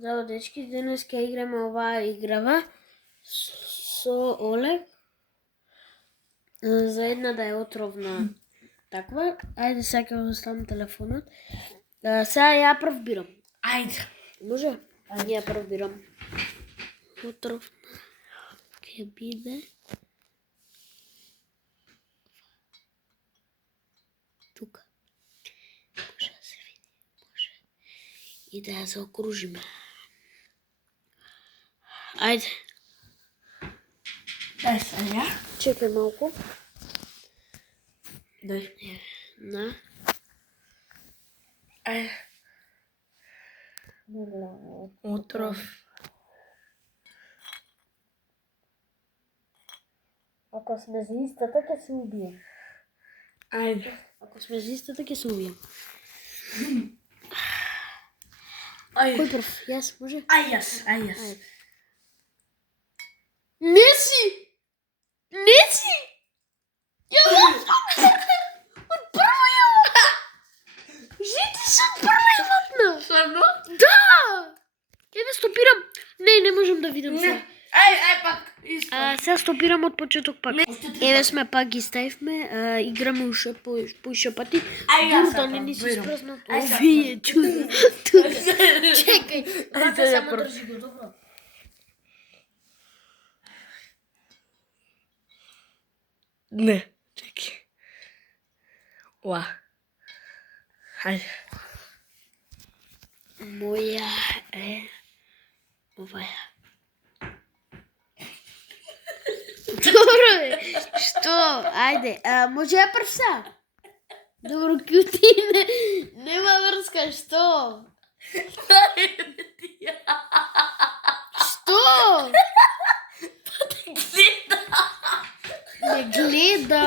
Здраво, дечки, денес ќе играме оваа играва со Олег. За една да е отровна таква. Ајде, сега ќе го ставам телефонот. Сега ја прв бирам. Ајде. Може? Ја прв бирам. Отровна ќе биде тука. Може да се види. Може. И да ја заокружиме. Ајде. Дај сега. Чекај малку. Дај. На. Ајде. Отров. Ако сме за истата, ќе се убием. Ајде. Ако сме за истата, ќе се убием. Ајде. Кој прв? Јас, може? Ајас. Ајде. Не си! Не си! Ја од прво ја! Жити се од прво ја вапна! Стварно? Да! Еве стопирам. Не можам да видам сега. Ај пак. Исто. Сега стопирам од почеток пак. Не. Еве сме пак ги ставивме, играме уште поише пати. Јас Да не ни се бирам. спразнат. Ај, сега. Овие чуда. Чекај. Ајде, ја Само прв. држи го, добро. Не, чеки. Ова. Ајде. Моја е оваја. Добро е. Што? Ајде, може ја прв сега? Добро, кјути, нема врска, што? Што? Не гледа.